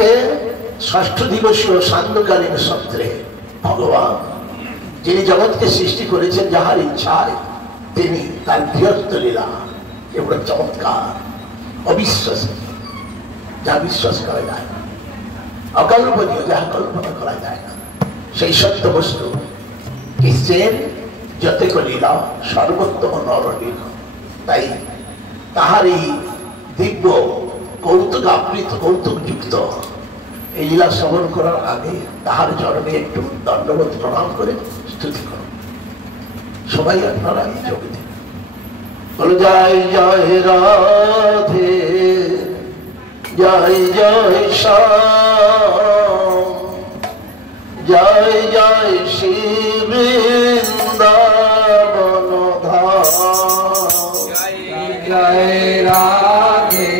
আজকে ষষ্ঠ দিবসীয় সান্ধ্যকালীন সত্রে ভগবান যিনি জগৎকে সৃষ্টি করেছেন যাহার ইচ্ছায় তিনি তার বৃহত্ত লীলা এগুলো চমৎকার, অবিশ্বাসী, যা বিশ্বাস করা যায় না, অকল্পনীয়, যাহা কল্পনা করা যায় না, সেই সত্য বস্তু কৃষ্ণের যতেক লীলা সর্বোত্তম নরলীলা। তাই তাহার এই দিব্য কৌতুক আবৃত কৌতুকযুক্ত এই লীলা শ্রবণ করার আগে তাহার চরণে একটু দণ্ডবোধ প্রণাম করে স্তুতি করুন। সবাই আপনারা যোগ দিন। বলো জয় জয় রাধে, জয় জয় শ্যাম, জয় জয় শ্রী বৃন্দাবন ধাম। জয় রাধে,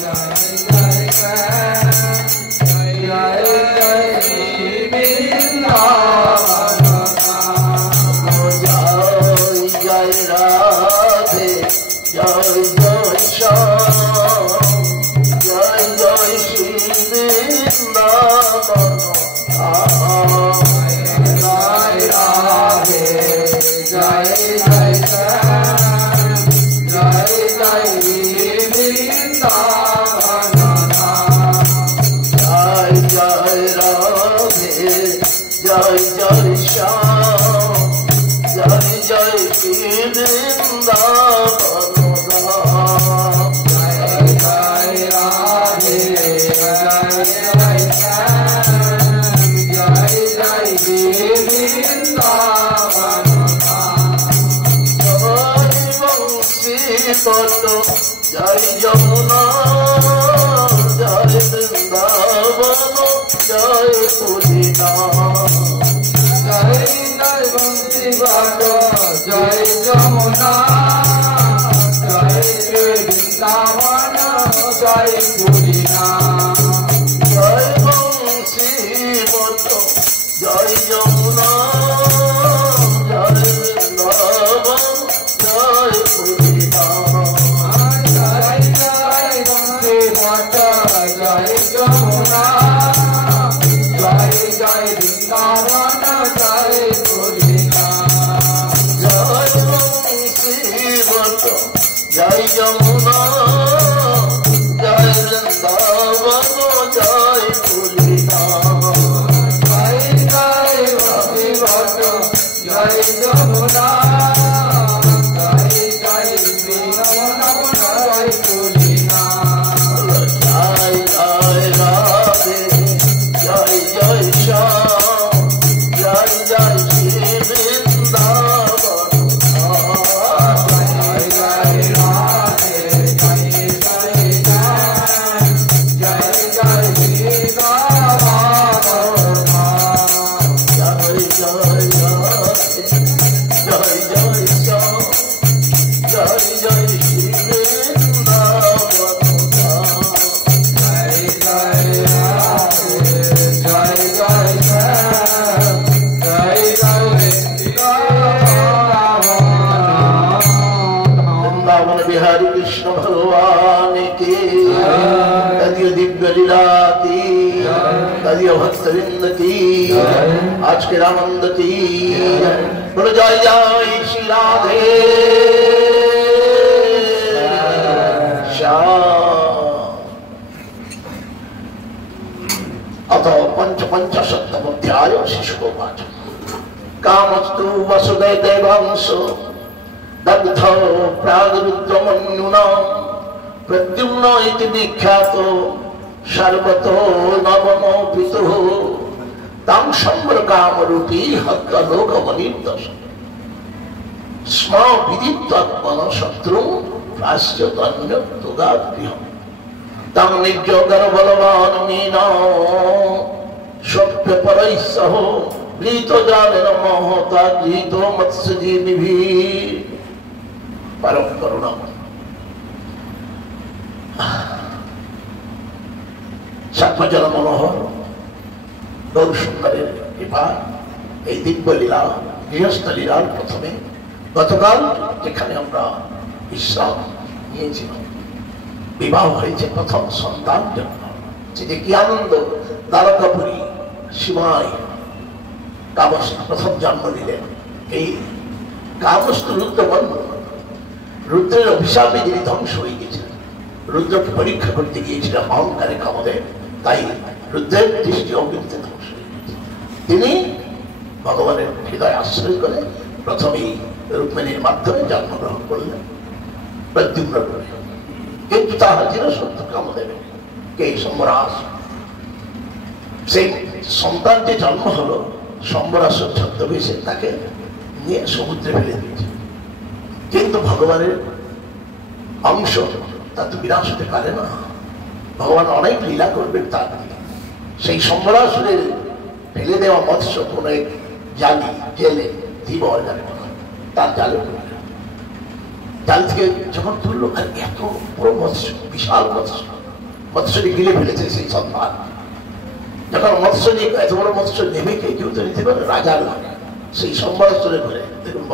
জয় জয় শ্যাম, জয় জয় শ্রী বৃন্দাবন ধাম। জয় জয় রাধে, জয় জয় শ্যাম, জয় জয় শ্রী বৃন্দাবন ধাম। জয় রাধে, জয় জয় শ্যাম, জয় জয় শ্রী বৃন্দাবন ধাম। জয় জয় রাধে, জয় জয় শ্যাম, জয় জয় শ্রী বৃন্দাবন ধাম। জয় জয় রাধে, জয় জয় শ্যাম, জয় জয় শ্রী বৃন্দাবন ধাম। জয় বংশী পট, জয় যমুনা, জয় বৃন্দাবন, জয় পুরিনা। জয় জয় বংশী বট, জয় যমুনা, জয় বৃন্দাবন, জয় পুরিনা। জয় বংশী পট, জয় যমুনা, জয় বৃন্দাবন, জয় পুরিনা। জয় জয় বংশী বট, জয় যমুনা, জয় জয় বৃন্দাবন, জয় পুরিনা। জয় বংশী পট, জয় যমুনা, জয় বৃন্দাবন, জয় পুরিনা। জয় জয় বংশী বট, জয় যমুনা, জয় জয় বৃন্দাবন, জয় পুরিনা। জয় জয় রাধে, জয় জয় শ্যাম, জয় জয় শ্রী বৃন্দাবন ধাম। জয় জয় রাধে, জয় জয় শ্যাম, জয় জয় বৃন্দাবন ধাম। জয় জয় রাধে, জয় জয় শ্যাম, জয় জয় শ্রী বৃন্দাবন ধাম। জয় জয় রাধে, জয় জয় শ্যাম, জয় জয় বৃন্দাবন ধাম। वृंदावन बिहारी कृष्ण भगवान की, तदीय दिव्य लीला की, तदीय भक्तवृंद की, आज के रामंद की। बोलो जय जय श्री राधे श्याम। अथ पंचपंचाशत्तमोऽध्याय शिशुपाठ। कामस्तु वसुदेव देवांश दग्ध प्रागरुद्रमन्युना प्रद्युम्न इति विख्यातो सर्वतो नवमो पितुः तां सम्भ्रकामरूपी हत्वा लोकमनिर्दश स्म विदित्वात्मन शत्रुं प्राश्यतन्यक्तुगाद्गृहम् तं निर्जगरबलवान् मीना स्वप्यपरैः सह गृहीतजानेन महता गृहीतो मत्स्यजीविभिः। परम करुणामय সাতজন মনোহর গৌর সুন্দরের কৃপা এই দিব্য লীলা গৃহস্থ লীলার প্রথমে গতকাল যেখানে আমরা বিশ্রাম নিয়েছিলাম, বিবাহ হয়েছে প্রথম সন্তান জন্ম যে কি আনন্দ! দ্বারকাপুরী সীমায় কামস্থ প্রথম জন্ম নিলেন। এই কামস্থ রুদ্র বন্ধ, রুদ্রের অভিশাপে যিনি ধ্বংস হয়ে গেছিলেন, রুদ্রকে পরীক্ষা করতে গিয়েছিলেন অহংকারে কামদেব, তাই রুদ্রের দৃষ্টি অগ্নিতে ধ্বংস হয়ে গেছে। তিনি ভগবানের হৃদয় আশ্রয় করে প্রথমেই রুক্মিণীর মাধ্যমে জন্মগ্রহণ করলেন প্রদ্যুম্ন করে। কিন্তু তাহার ছিল সত্য কামদেবের কে সম্বরাস। সেই সন্তান যে জন্ম হলো সম্বরাসের ছদ্মবেশে তাকে নিয়ে সমুদ্রে ফেলে দিয়েছে। কিন্তু ভগবানের অংশ তা তো বিনাশ হতে পারে না, ভগবান অনেক লীলা করবেন তার দিয়ে। সেই সম্বরাসুরের ফেলে দেওয়া মৎস্য কোন এক জালি জেলে ধীবর জালে তার জালে পড়ল, জাল থেকে যখন তুললো আর এত বড় মৎস্য, বিশাল মৎস্য, মৎস্যটি গিলে ফেলেছে সেই সন্তান। যখন মৎস্য নিয়ে এত বড় মৎস্য নেমে কেউ তো নিতে পারে, রাজার লাগে সেই সম্বরাসুরে ধরে। দেখুন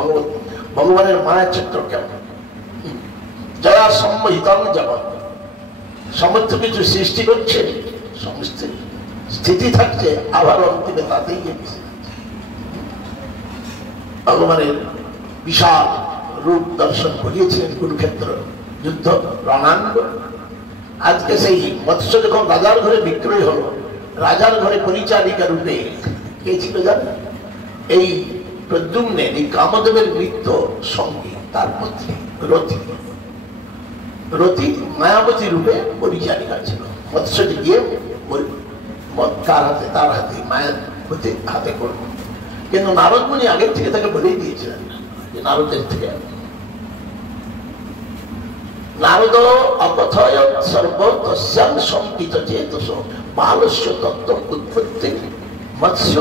ভগবানের মায়ের চিত্র কেমন, যারা সম্মোহিতাং জগৎ, সমস্ত কিছু সৃষ্টি করছে, সমস্ত স্থিতি থাকছে, আবার অন্তিমে তাতেই গিয়ে মিশে যাচ্ছে। ভগবানের বিশাল রূপ দর্শন করিয়েছিলেন কুরুক্ষেত্র যুদ্ধ রণাঙ্গ। আজকে সেই মৎস্য যখন রাজার ঘরে বিক্রয় হলো, রাজার ঘরে পরিচারিকা রূপে কে ছিল জানেন? এই প্রদ্যুম্নের, এই কামদেবের মৃত্যু সঙ্গী তার পত্নী রতি। রতি মায়াবতী রূপে পরিচারিকা ছিল। মৎস্যটি গিয়ে তার হাতে মায়াবতী হাতে করল। কিন্তু নারদ মুনি আগের থেকে তাকে বলেই দিয়েছিলেন যে নারদের থেকে নারদ অকথয় সর্ব তস্যাং সম্পিত চেতস বালস্য তত্ত্ব উৎপত্তি মৎস্য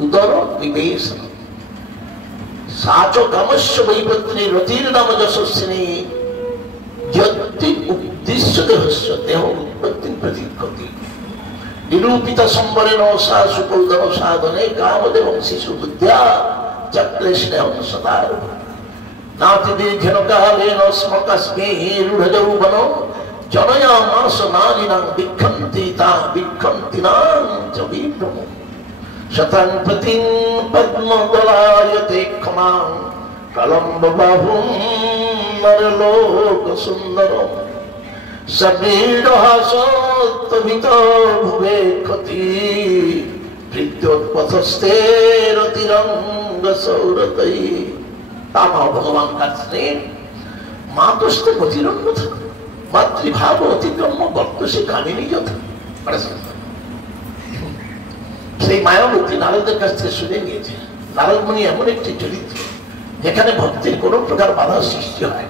উদর বিবেশন সাচ কামস্য বৈপত্নী রতির নাম যশস্বিনী যত্তি উদ্দেশ্য দেহস্য দেহ উৎপত্তি প্রতিক্ষতি নিরূপিত সম্বরেণ সা সুকৌদন সাধনে কামদেব শিশু বুদ্ধ্যা চক্রে স্নেহ সদার নাতি দীর্ঘেন কালেন স্মকস্মে রূঢ়যৌবন জনয়ামাস নারীনাং বিক্ষন্তি নাং চ বিভ্রম শতাং প্রতিং পদ্মদলায়তে ক্ষমাং প্রলম্ব বাহুম নরলোক সুন্দরম সবীরহাসত্তমিত ভুবে ক্ষতি হৃদ্যোৎপথস্থে রতিরঙ্গ সৌরতৈ। তামা ভগবান কাছেন মাতস্ত গতিরঙ্গ থাকে, মাতৃভাব অতিক্রম গর্ত সে কামিনী যথা। সেই মায়াবতী নারদের কাছ থেকে শুনে নিয়েছে। নারদ মুনি এমন একটি চরিত্র যেখানে ভক্তির কোন প্রকার বাধা সৃষ্টি হয়,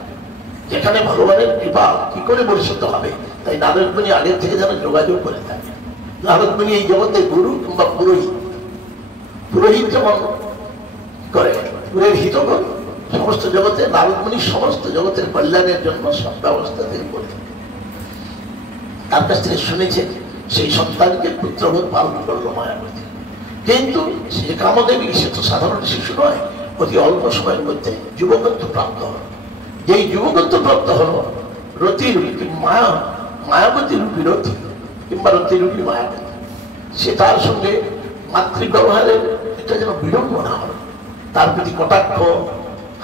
যেখানে ভগবানের কৃপা কি করে বর্ষিত হবে, তাই নারদ মুনি আগের থেকে যেন যোগাযোগ করে থাকে। নারদ মুনি এই জগতে গুরু কিংবা পুরোহিত যেমন করে, পুরের হিত করে সমস্ত জগতে, নারদ মুনি সমস্ত জগতের কল্যাণের জন্য সব ব্যবস্থা তিনি করে তার কাছ থেকে শুনেছেন। সেই সন্তানকে পুত্রবোধ পালন করলো মায়াবতী। কিন্তু সে কামদেবী সে তো সাধারণ শিশু নয়, অতি অল্প সময়ের মধ্যে যুবকত্ব প্রাপ্ত হল। যেই যুবকত্ব প্রাপ্ত হলো, রতির মায়াবতী রূপী রতি কিংবা রতি রূপী মায়াবতী, সে তার সঙ্গে মাতৃ ব্যবহারের একটা যেন বিড়ম্বনা হলো। তার প্রতি কটাক্ষ,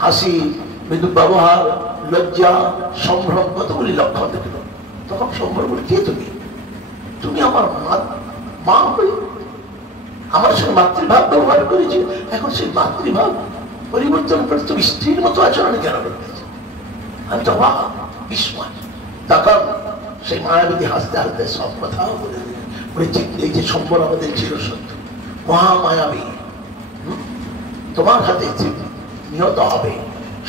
হাসি, মৃদু ব্যবহার, লজ্জা, সম্ভ্রম, কতগুলি লক্ষণ দেখল। তখন সম্ভ্রম বলে, কে তুমি? তুমি আমার মা হয়ে আমার সঙ্গে মাতৃভাব ব্যবহার করেছে, এখন সেই মাতৃভাব পরিবর্তন করে তুমি স্ত্রীর মতো আচরণ কেন করতেছে? আমি তো বিস্ময়। তখন সেই মায়াবতী হাসতে হাসতে সব কথা বলেছে, এই যে সম্বর আমাদের চিরশত্রু মহামায়াবী, তোমার হাতে নিহত হবে,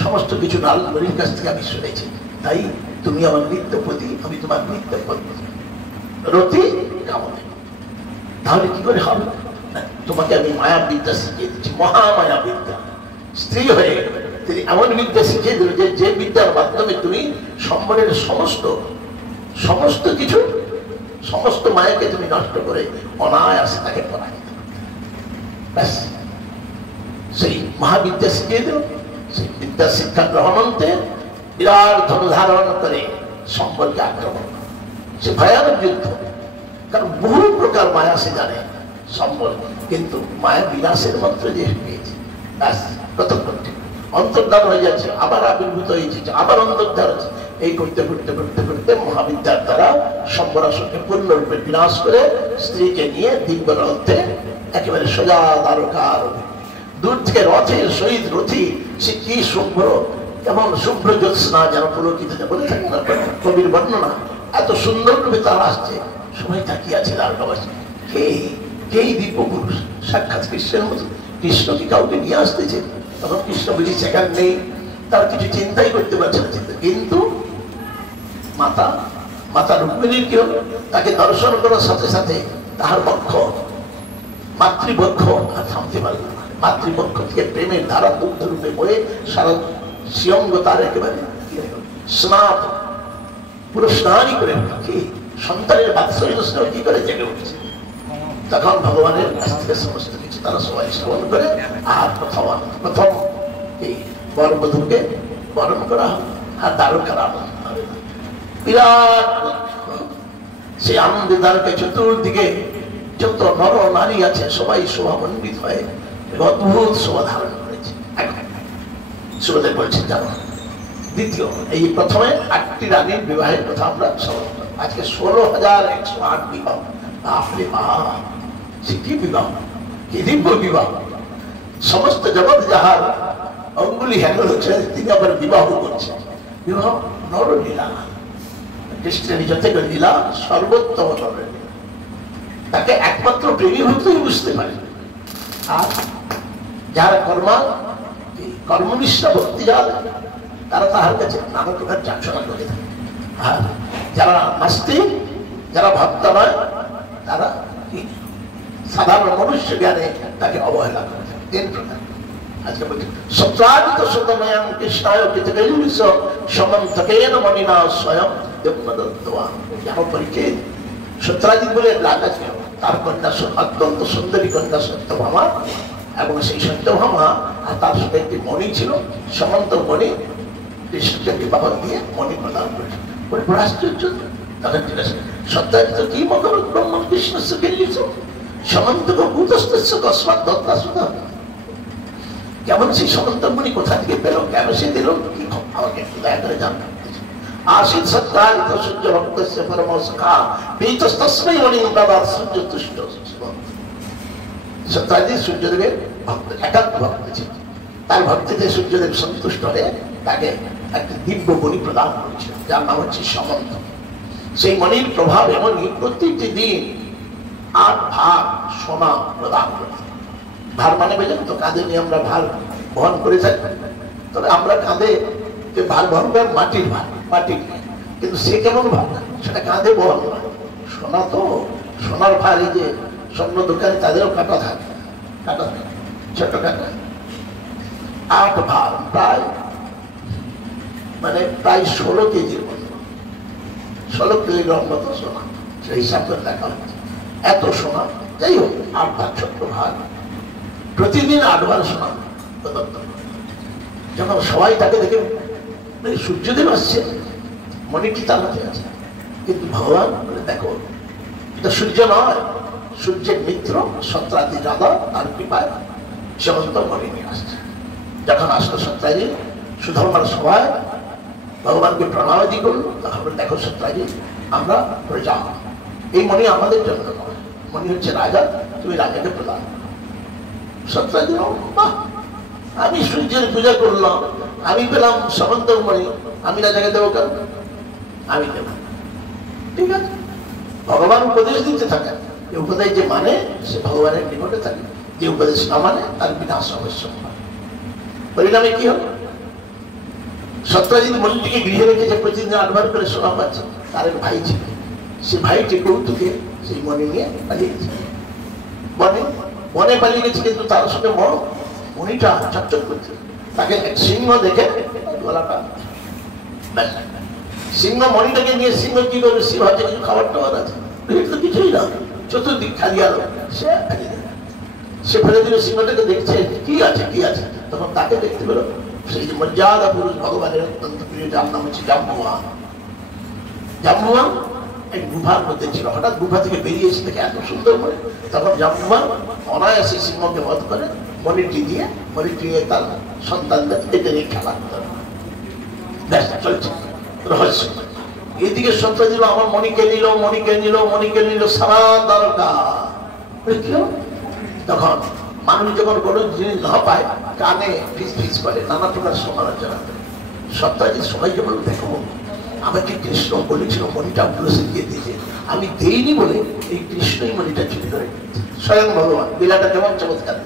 সমস্ত কিছু নারদমণির কাছ থেকে আমি শুনেছি, তাই তুমি আমার নিত্যপতি, আমি তোমার নিত্যপতি রতি কামনে। তাহলে কি করে হবে? তোমাকে আমি মায়া বিদ্যা শিখিয়ে দিচ্ছি, মহামায়া বিদ্যা। স্ত্রী হয়ে তিনি এমন বিদ্যা শিখিয়ে দিল যে বিদ্যার মাধ্যমে তুমি সম্বরের সমস্ত কিছু, সমস্ত মায়াকে তুমি নষ্ট করে অনায়াসে তাকে পরাজিত করতে। ব্যাস, সেই মহাবিদ্যা শিখিয়ে দিল। সেই বিদ্যা শিক্ষা গ্রহণান্তে বিরাট ধন ধারণ করে সম্বরকে আক্রমণ। সে ভয়ানক যুদ্ধ, কারণ বহু প্রকার মায়া সে জানে সম্বল, কিন্তু মায়া বিনাশের মন্ত্র যে পেয়েছে ব্যাস কতক্ষণ অন্তর্ধান হয়ে যাচ্ছে, আবার আবির্ভূত হয়ে যাচ্ছে, আবার অন্তর্ধান হচ্ছে। এই করতে করতে করতে করতে মহাবিদ্যার দ্বারা সম্বরাসনকে পূর্ণরূপে বিনাশ করে স্ত্রীকে নিয়ে দিব্যরথে একেবারে সোজা দ্বারকার দূর থেকে রথের সহিত রথী সে কি শুভ্র, কেমন শুভ্র জ্যোৎস্না যেন পুলকিত বলে থাকে না কবির বর্ণনা, এত সুন্দর রূপে তারা আসছে। সবাই তাকিয়ে আছে দ্বারকাবাসী, কে দিব্য পুরুষ, সাক্ষাৎ কৃষ্ণের মতো। কৃষ্ণ কি কাউকে নিয়ে আসতেছে? তখন কৃষ্ণ বুঝি সেখানে নেই, তার কিছু চিন্তাই করতে পারছে না চিন্তা। কিন্তু মাতা রুক্মিণীর কি হলো, তাকে দর্শন করার সাথে সাথে তাহার বক্ষ মাতৃবক্ষ আর থামতে পারল না। মাতৃবক্ষ থেকে প্রেমের ধারা দুগ্ধ রূপে বয়ে সারা শিয়ঙ্গ তার একেবারে স্নাত পুরো স্নানই করে কি সন্তানের বাৎসল্য স্নেহ কি করে জেগে উঠছে। তখন ভগবানের কাছ থেকে সমস্ত কিছু তারা সবাই শ্রবণ করে, আর প্রথম এই বরবধূকে বরণ করা হবে, আর দ্বারকার আনন্দ হবে বিরাট। সেই আনন্দে দ্বারকায় চতুর্দিকে যত নর নারী আছে সবাই শোভামণ্ডিত হয়ে অদ্ভুত শোভা ধারণ করেছে। এখন সুরদেব বলছেন জানো, দ্বিতীয় এই প্রথমে 8টি রানীর বিবাহের কথা আমরা শ্রবণ করি, আজকে 16,108 বিবাহ। বাপরে বাপ, সে কি বিবাহ, কি দিব্য বিবাহ! সমস্ত জগৎ যাহার অঙ্গুলি হ্যান্ডেল হচ্ছে, তিনি আবার বিবাহ করছেন। বিবাহ নরলীলা, কৃষ্ণের যত লীলা সর্বোত্তম নরলীলা, তাকে একমাত্র প্রেমী ভক্তই বুঝতে পারে। আর যারা কর্মনিষ্ঠ ভক্তি যারা, তারা তাহার কাছে নানা প্রকার যাচনা করে থাকে। আর যারা নাস্তিক, যারা ভক্ত নয়, তারা সাধারণ মনুষ্য জ্ঞানে তাকে অবহেলা করে থাকে। 3 প্রকার আজকে বলছি। সত্রাজিত শতময়ং কৃষ্ণায় কৃতকৈলিস সমন্তকেন মণিনা স্বয়ং দেবদত্তবান। যেমন পরিচয় সত্রাজিৎ বলে রাজা ছিল, তার কন্যা অত্যন্ত সুন্দরী কন্যা সত্যভামা, এবং সেই সত্যভামা আর তার সাথে একটি মণি ছিল, সমন্ত মণি কৃষ্ণকে বিবাহ দিয়ে মণি প্রদান করেছে। বড় আশ্চর্য। তখন জিজ্ঞাসা সত্যাজিত কি মকর ব্রহ্ম কৃষ্ণস্য কেলিস সমন্তক ভূতস্তস্য কস্মাৎ দত্তাসুতা। কেমন সেই সমন্ত মণি কোথা থেকে পেল, কেন সে দিল, কি আমাকে একটু দয়া করে জানতে। आसीत् सत्ताजित सूर्य भक्तस्य परमो सखा पीतस्तस्मै मणिं प्रदात् सूर्य तुष्ट। सत्ताजित सूर्यदेवेर भक्त, एकांत भक्त ছিলেন। তার ভক্তিতে সূর্যদেব সন্তুষ্ট হয়ে তাকে একটা দিব্য মণি প্রদান করেছিলেন, যার নাম হচ্ছে সমন্ত। সেই মণির প্রভাব এমনই প্রতিটি দিন 8 ভাগ সোনা প্রদান করতেন। ভার মানে বুঝলেন তো, কাঁধে নিয়ে আমরা ভার বহন করে থাকি, তবে আমরা কাঁধে যে ভার বহন করেন মাটির ভার, মাটি, কিন্তু সে কেমন ভার, সেটা কাঁধে বহন নয়, সোনা তো। সোনার ভার এই যে স্বর্ণ দোকানে তাদেরও কাটা থাকে, কাটা থাকে ছোট কাটা। 8 ভার প্রায় 16 কেজির মতো, 16 কিলোগ্রাম মতো সোনা, সেই হিসাব করে দেখা হচ্ছে এত সোনা। যাই হোক, 8 ভাগ ছোট্ট ভাগ, প্রতিদিন 8 ভাগ সোনা প্রদত্ত। যখন সবাই তাকে দেখে সূর্যদেব আসছে, মণিটি তার হাতে আছে, কিন্তু ভগবান বলে দেখো এটা সূর্য নয়, সূর্যের মিত্র সত্রাজি রাধা, তার কৃপায় সমস্ত মণি নিয়ে আসছে। যখন আসলো সত্রাজি সুধর্মার সভায় ভগবানকে প্রণামী করলো, তখন দেখো সত্রাজি আমরা প্রজা, এই মণি আমাদের জন্য নয়, মণি হচ্ছে রাজা, তুমি রাজাকে প্রদান করো। সত্রাজি বাহ, আমি সূর্যের পূজা করলাম, আমি পেলাম সমন্তর মণি, আমি রাজাকে দেবো কেন? আমি দেব, ঠিক আছে। ভগবান উপদেশ দিতে থাকেন, যে উপদেশ যে মানে সে ভগবানের নিকটে থাকে, যে উপদেশ না মানে তার বিনাশ অবশ্য হয়। পরিণামে কি হল, সত্রাজিৎ মণিটিকে গৃহে রেখেছে, প্রতিদিন 8 বার করে সোনা পাচ্ছে। তার এক ভাই ছিল, সে ভাইটি কৌতুকে সেই মণি নিয়ে পালিয়ে গেছে, বনে পালিয়ে গেছে। কিন্তু তার সঙ্গে মণিটা চকচক করছে, তাকে এক সিংহ দেখে গলাটা, সিংহ মণিটাকে নিয়ে সিংহ কি করবে, সিংহ হচ্ছে কিছু খাবার টাবার আছে, তো কিছুই না, চতুর্দিক খালি আলো, সে ফেলে দিল। সিংহটাকে দেখছে কি আছে কি আছে, তখন তাকে দেখতে পেল সেই যে মর্যাদা পুরুষ ভগবানের অত্যন্ত প্রিয়, যার নাম হচ্ছে জাম্বুয়ান। জাম্বুয়ান এক গুহার মধ্যে ছিল, হঠাৎ গুহা থেকে বেরিয়ে এসে দেখে এত সুন্দর মণি। তখন জাম্বুবান অনায়াসে সিংহকে বধ করে মণিটি দিয়ে তার সন্তানদের পেটে নিয়ে খেলা ব্যাস চলছে রহস্য। এদিকে সত্যজিৎ আমার মণিকে নিল সারা দ্বারকা। তখন মানুষ যখন কোনো জিনিস না পায় কানে ফিস করে, নানা প্রকার সমালোচনা করে। সত্যজিৎ সবাই যখন দেখো আমাকে কৃষ্ণ বলেছিল মণিটা উল্লসে দিয়ে দিয়েছে, আমি দেইনি বলে এই কৃষ্ণই মণিটা চুরি করে স্বয়ং ভগবান। লীলাটা কেমন চমৎকার!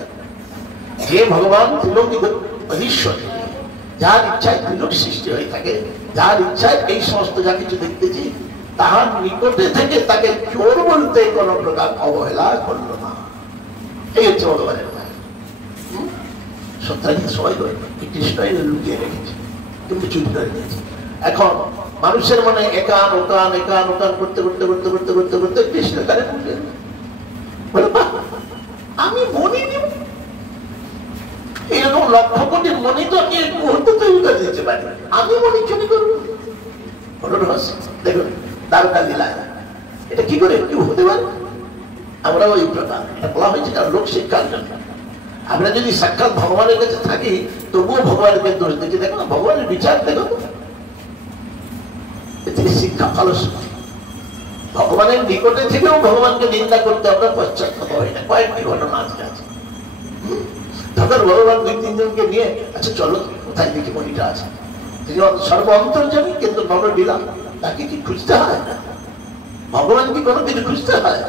যে ভগবান ত্রিলোকিত অধীশ্বর, যার ইচ্ছায় ত্রিলোক সৃষ্টি হয়ে থাকে, যার ইচ্ছায় এই সমস্ত যা কিছু দেখতেছি, তাহার নিকটে থেকে তাকে চোর বলতে কোন প্রকার অবহেলা করল না। এই হচ্ছে ভগবানের মায়া। সত্যজিৎ সবাই করে কৃষ্ণই লুকিয়ে রেখেছে, কিন্তু চুরি করে নিয়েছে। এখন মানুষের মনে একান ওকান করতে কৃষ্ণ তারে বলে আমি মনি নিব। এইরকম লক্ষ কোটি মনি তো আমি এক মুহূর্তে তৈরি করে দিতে পারি, আমি মনি চুরি করবো। দেখুন দ্বারকা লীলায় এটা কি করে কি হতে পারে? আমরা ওই প্রকার এটা বলা হয়েছে কারণ লোক শিক্ষার জন্য। আমরা যদি সাক্ষাৎ ভগবানের কাছে থাকি তবুও ভগবানকে দোষ দিচ্ছি। দেখো না ভগবানের বিচার, দেখো শিক্ষা ফলশ্রুতি। ভগবানের নিকটে থেকেও ভগবানকে নিন্দা করতে আমরা পশ্চাৎপদ হই না। কয়েকটি ঘটনা আজকে আছে। তখন ভগবান 2-3 জনকে নিয়ে আচ্ছা চলো কোথায় দেখি মণিটা আছে। তিনি সর্ব অন্তর্যামী, কিন্তু নরলীলা তাকে কি খুঁজতে হয়? ভগবান কি কোনো কিছু খুঁজতে হয়?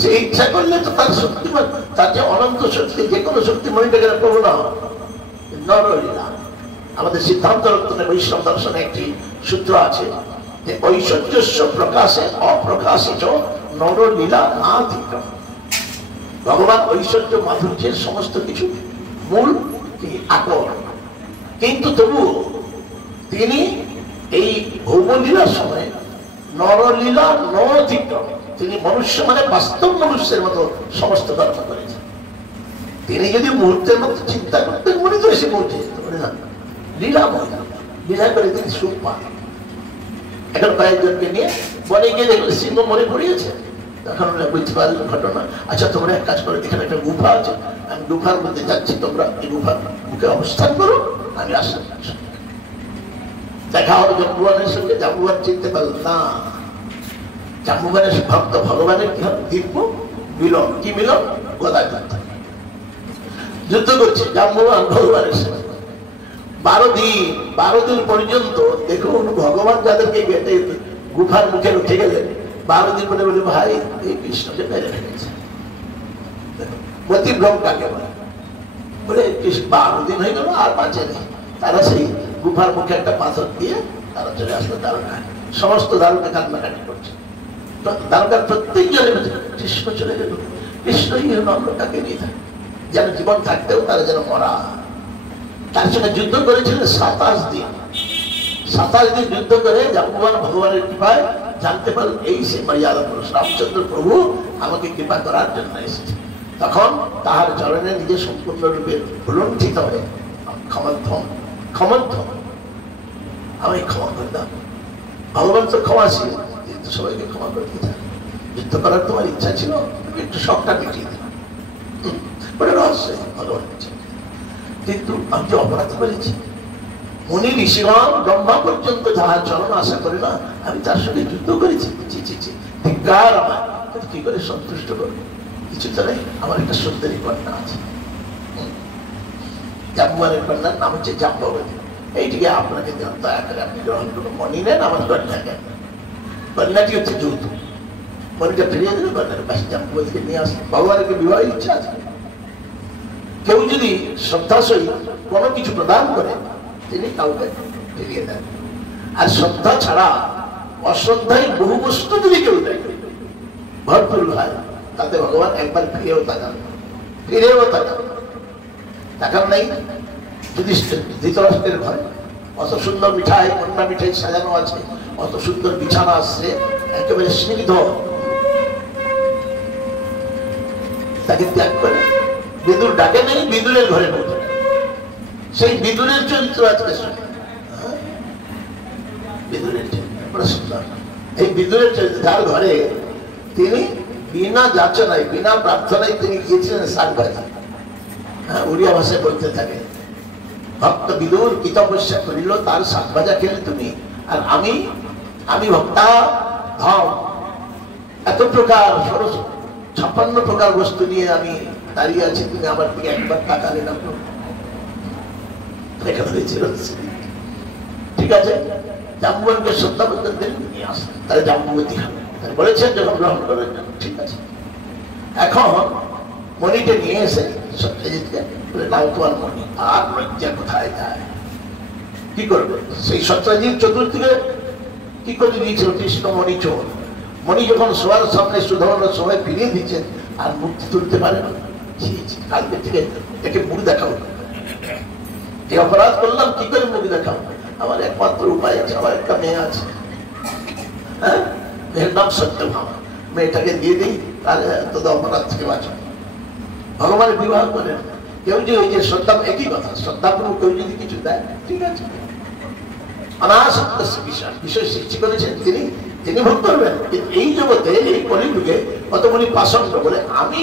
সে ইচ্ছা করলে তো তার শক্তি, তার যে অনন্ত শক্তি, যে কোনো শক্তি মণিটাকে প্রবণ নরলীলা। আমাদের সিদ্ধান্ত রত্নে বৈষ্ণব দর্শনে একটি সূত্র আছে যে ঐশ্বর্যস্য প্রকাশে অপ্রকাশিত নরলীলা নাধিকম। ভগবান ঐশ্বর্য মাধুর্যের সমস্ত কিছু মূল আকর্ষণ, কিন্তু তবুও তিনি এই ভৌমলীলার সময় নরলীলা নধিক্রম। তিনি মনুষ্য মানে বাস্তব মনুষ্যের মতো সমস্ত কর্ম করেছেন। তিনি যদি মুহূর্তের মতো চিন্তা করতেন মনে তো এসে পৌঁছে যেত না। লীলাময়, লীলা করে তিনি সুখ পান। এখন কয়েকজনকে নিয়ে বনে গিয়ে দেখলো সিংহ মরে পড়িয়েছে। তখন বুঝতে পারলেন ঘটনা। আচ্ছা তোমরা এক কাজ করো, এখানে একটা গুফা আছে, আমি গুফার মধ্যে যাচ্ছি, তোমরা এই গুফার মুখে অবস্থান করো, আমি আসলাম। দেখা হলো জাম্বুবানের সঙ্গে। জাম্বুবান চিনতে পারলেন না। জাম্বুবানের ভক্ত ভগবানের কি হল? দিব্য মিলন। কি মিলন? গদা যুদ্ধ করছে জাম্বুবান ভগবানের সঙ্গে। 12 দিন পর্যন্ত দেখুন ভগবান যাদেরকে গেটে গুফার মুখে উঠে গেলেন, 12 দিন পরে বলে ভাই এই কৃষ্ণকে মেরে ফেলেছে। মতিভ্রম কাকে বলে? 12 দিন হয়ে গেল আর বাঁচে নেই। তারা সেই গুফার মুখে একটা পাথর দিয়ে তারা চলে আসলো দ্বারকায়। সমস্ত দ্বারকা কান্নাকাটি করছে। দ্বারকার প্রত্যেক জনে কৃষ্ণ চলে গেল, কৃষ্ণই হল আমরা তাকে নিয়ে থাকি, যেন জীবন থাকতেও তারা যেন মরা। তার সঙ্গে যুদ্ধ করেছিলেন 27 দিন। 27 দিন যুদ্ধ করে জাম্বুবান ভগবানের কৃপায় জানতে পারলেন এই সে মর্যাদা পুরুষ রামচন্দ্র প্রভু আমাকে কৃপা করার জন্য এসেছে। তখন তাহার চরণে নিজে সম্পূর্ণরূপে উলণ্ঠিত হয়ে ক্ষমধ্বম আমি ক্ষমা করে দাও। ভগবান তো ক্ষমাশীল, কিন্তু সবাইকে ক্ষমা করতে চায়। যুদ্ধ করার তোমার ইচ্ছা ছিল, তুমি একটু শখটা মিটিয়ে দিলাম, বলে রহস্য ভগবান। কিন্তু আমি যে অপরাধ করেছি, মুনি ঋষিগণ ব্রহ্মা পর্যন্ত যাহার চরণ আশা করে না, আমি তার সঙ্গে যুদ্ধ করেছি। ধিক্কার আমার, কি করে সন্তুষ্ট করবো? কিছু তো নেই। আমার একটা সুন্দরী কন্যা আছে, জাম্বুবানের কন্যার নাম হচ্ছে জাম্ববতী। এইটিকে আপনাকে দয়া করে আপনি গ্রহণ করুন, মনি নেন আমার কন্যাকে। কন্যাটি হচ্ছে যৌতুক। মনিটা ফিরিয়ে দেবে, কন্যার পাশে জাম্ববতীকে নিয়ে আসলে ভগবানকে বিবাহের ইচ্ছা আছে। কেউ যদি শ্রদ্ধা সহিত কোনো কিছু প্রদান করে তিনি কাউকে ফিরিয়ে দেন। আর শ্রদ্ধা ছাড়া অশ্রদ্ধায় বহু বস্তু যদি কেউ দেয় ভরপুর হয়, তাতে ভগবান একবার ফিরেও তাকান নাই। যদি ধৃতরাষ্ট্রের ঘরে অত সুন্দর মিঠাই, কন্যা মিঠাই সাজানো আছে, অত সুন্দর বিছানা আসছে, একেবারে স্নিগ্ধ, তাকে ত্যাগ করে বিদুর ডাকে নেই, বিদুরের ঘরে পৌঁছে। সেই বিদুরের চরিত্র আজকে বিদুরের চরিত্র এই বিদুরের যার ঘরে তিনি বিনা যাচনায় বিনা প্রার্থনায় তিনি গিয়েছিলেন শাক ভাজি। হ্যাঁ, উড়িয়া ভাষায় বলতে থাকে, ভক্ত বিদুর কি তপস্যা করিল তার শাক ভাজা খেলে তুমি, আর আমি ভক্তা ধাম এত প্রকার 56 প্রকার বস্তু নিয়ে আমি দাঁড়িয়ে আছি, তুমি আমার দিকে একবার তাকালে না। ঠিক আছে, জাম্বুয়ানকে শ্রদ্ধা বন্ধন নিয়ে আসেন, তাহলে জাম্বুবতী হবে, বলেছেন যখন গ্রহণ করার জন্য। ঠিক আছে, এখন মণিকে নিয়ে এসে সত্যজিৎকে বলে নাও তোমার মণি। আর লজ্জা কোথায় যায়, কি করবে? সেই সত্যজিৎ চতুর্থীকে কি করে দিয়েছিল কৃষ্ণ মণি চোর। মণি যখন শোয়ার সামনে সুধর্মের সময় ফিরিয়ে দিচ্ছেন আর মুক্তি তুলতে পারে না। কালকে থেকে একে মুখ দেখাও, এই অপরাধ করলাম, কি করে মুখ দেখাও? আমার একমাত্র উপায় আছে, আমার একটা মেয়ে আছে, হ্যাঁ, মেয়ের নাম সত্যভামা, মেয়েটাকে দিয়ে দিই, তাহলে তোদের অপরাধ থেকে বাঁচো। ভগবানের বিবাহ করেন কেউ যে ওই যে শ্রদ্ধা, একই কথা, শ্রদ্ধাপূর্ব কেউ যদি কিছু দেয় ঠিক আছে, অনাসক্ত বিষয় সৃষ্টি করেছেন তিনি ভোগ করবেন। কিন্তু এই জগতে এই কলিযুগে কতগুলি পাষণ্ড বলে আমি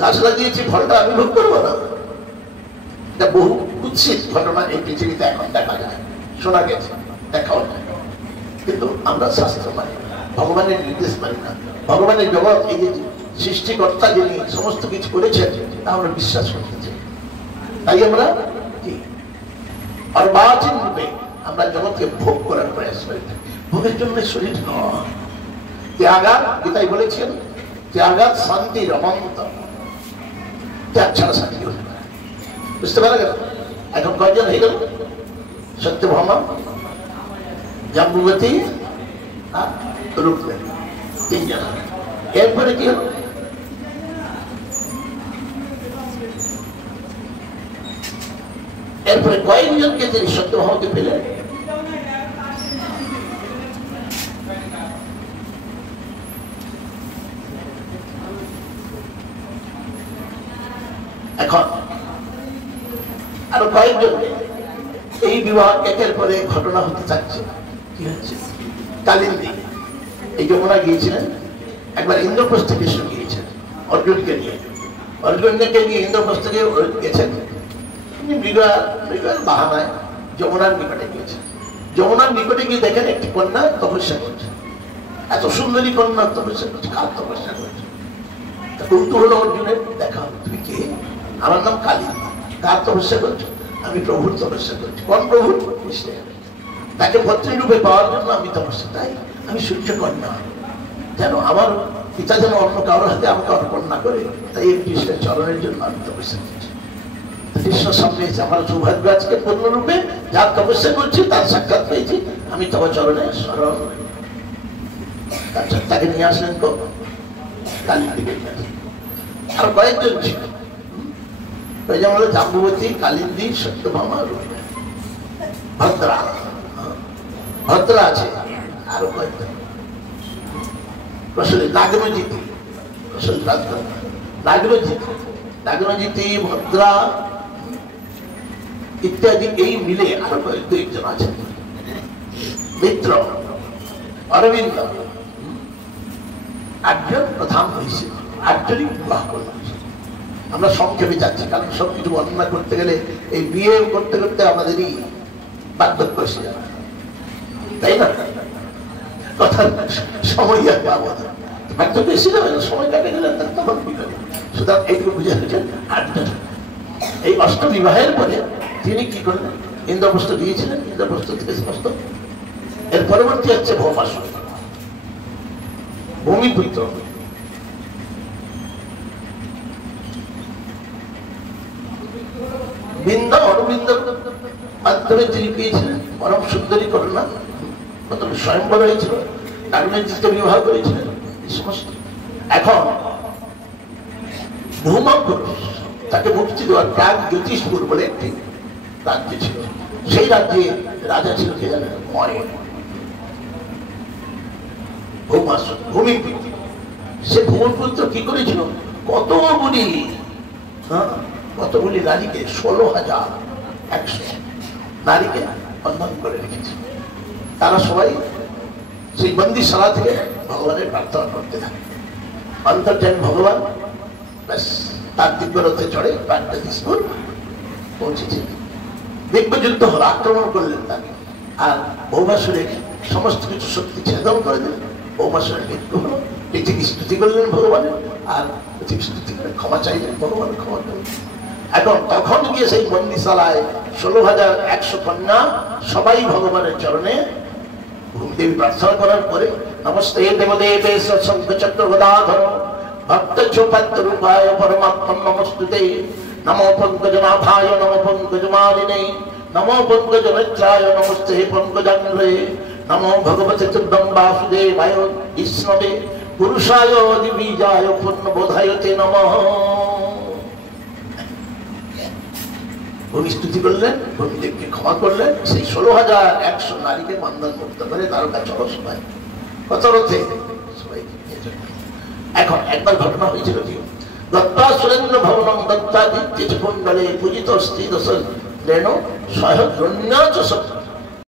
গাছ লাগিয়েছি, ফলটা আমি ভোগ করবো না। এটা বহু কুৎসিত ঘটনা এই পৃথিবীতে এখন দেখা যায়, শোনা গেছে, দেখাও যায়। কিন্তু আমরা শাস্ত্র মানি না, ভগবানের নির্দেশ মানি না। ভগবানের জগৎ, এই যে সৃষ্টিকর্তা যিনি সমস্ত কিছু করেছেন তা আমরা বিশ্বাস করতে চাই। তাই আমরা কি অর্বাচীন রূপে আমরা জগৎকে ভোগ করার প্রয়াস করি। ভোগের জন্য শরীর নয়। ত্যাগাত, গীতায় বলেছেন ত্যাগাত শান্তির অনন্ত, ত্যাগ ছাড়া শান্তি হতে পারে। বুঝতে পারা গেল? এখন কয়জন হয়ে গেল? সত্যভামা, জাম্বুবতী আর রুক্মিণী, 3 জন। এরপরে কি হলো? এরপরে কয়েকজনকে তিনি সত্যভামাকে পেলেন। এখন আরো কয়েকজন এই বিবাহ একের পরে ঘটনা হতে থাকছে। কি হচ্ছে? কালিন্দী এই যমুনা গিয়েছিলেন, একবার ইন্দ্রপ্রস্থ কৃষ্ণ গিয়েছেন অর্জুনকে নিয়ে। অর্জুনকে নিয়ে ইন্দ্রপ্রস্থ গিয়ে গেছেন, মৃগের বাহানায় যমুনার নিকটে গিয়েছেন। যমুনার নিকটে গিয়ে দেখেন একটি কন্যা তপস্যা করছে। এত সুন্দরী কন্যা তপস্যা করছে, কার তপস্যা করছে? কৌতূহল অর্জুনের, দেখা, তুমি কে? আমার নাম কালিন্দী। কার তপস্যা করছো? আমি প্রভুর তপস্যা করছি। কোন প্রভু? কৃষ্ণের। তাকে ভর্তৃরূপে পাওয়ার জন্য আমি তপস্যা, তাই আমি সূর্য কন্যা, যেন আমার পিতা যেন অন্য কারোর হাতে আমাকে অর্পণ না করে, তাই এই কৃষ্ণের চরণের জন্য আমি তপস্যা করছি। কৃষ্ণ সামনে এসে আমার সৌভাগ্য আজকে পূর্ণরূপে যার তপস্যা করছি তার সাক্ষাৎ পেয়েছি, আমি তোমার চরণে শরণ। তাকে নিয়ে আসলেন তো কালিন্দীকে। আর কয়েকজন ছিল, যেমন হলো জাম্বুবতী, কালিন্দী, সত্যভামা, ভদ্রা। ভদ্রা আছে, আরো কয়েকজন নাগরজিতি, নাগরজিতি, ভদ্রা ইত্যাদি, এই মিলে আরো কয়েকজন আছেন। মিত্র, অরবিন্দ, 8জন প্রধান হয়েছিল। 8জনই বিবাহ করলাম। আমরা সংক্ষেপে যাচ্ছি, কারণ সবকিছু বর্ণনা করতে গেলে এই বিয়ে করতে করতে আমাদেরই বার্ধক্য এসে যাবে, তাই না? কথার সময় আর পাবো না, বার্ধক্য এসে যাবে না, সময় কাটে গেলে তখন কি করবে? সুতরাং এইটুকু বুঝে হয়েছেন 8জন। এই অষ্টবিবাহের পরে তিনি কি করলেন? ইন্দ্রপ্রস্থ দিয়েছিলেন, ইন্দ্রপ্রস্থ থেকে সমস্ত। এর পরবর্তী হচ্ছে ভৌমাসুর, ভূমিপুত্র। বৃন্দা অরবিন্দর মাধ্যমে তিনি পেয়েছিলেন পরম সুন্দরী কন্যা, কত স্বয়ংবর হয়েছিল, নাগরজিৎকে বিবাহ করেছিলেন এই সমস্ত। এখন ভৌমপুরুষ, তাকে মুক্তি দেওয়ার প্রাগ জ্যোতিষপুর বলে একটি রাজ্য ছিল। সেই রাজ্যে রাজা ছিল কে জানেন? ভৌমাসুর, ভূমিপুত্র। সে ভূমিপুত্র কি করেছিল? কতগুলি নারীকে 16,100 নারীকে বন্ধন করে রেখেছে। তারা সবাই সেই বন্দিশালা থেকে ভগবানের প্রার্থনা করতে থাকে। অন্তর্যামী ভগবান ব্যাস তার দিব্যরথে চড়ে প্রাগজ্যোতিষপুর পৌঁছেছেন। দিব্যযুদ্ধ হল, আক্রমণ করলেন তাকে, আর ভৌমাসুরের সমস্ত কিছু শক্তি ছেদন করে দিলেন। ভৌমাসুরের মৃত্যু হলো। পৃথিবী স্তুতি করলেন ভগবানের, আর পৃথিবী স্তুতি করে ক্ষমা চাইলেন, ভগবানের ক্ষমা করলেন। এখন তখন গিয়ে সেই বন্দিশালায় 16,100 কন্যা সবাই ভগবানের চরণে ভূমিদেবী প্রার্থনা করার পরে নমস্তে দেবদেবে শঙ্খচক্র গদাধর ভক্ত চোপাত্র রূপায় পরমাত্মা নমস্তুতে নমো পঙ্কজনাভায় নমো পঙ্কজমালিনে নমো পঙ্কজনেত্রায় নমস্তে পঙ্কজান্ধ্রে নমো ভগবতে তুভ্যং বাসুদেবায় বিষ্ণবে পুরুষায় দিবিজায় পূর্ণবোধায় তে নমঃ। ভূমি স্তুতি করলেন, ভূমিদেবকে ক্ষমা করলেন। সেই 16,100 নারীকে বন্ধন মুক্ত করে দ্বারকা চলো সবাই, কত রথে সবাইকে নিয়ে যাবে। এখন একবার ঘটনা হয়েছিল কি, দত্তা সুরেন্দ্র ভবনং দত্তা দিত্যে কুণ্ডলে পূজিত স্ত্রী দশ রেণ সহদ্রণ্যাচ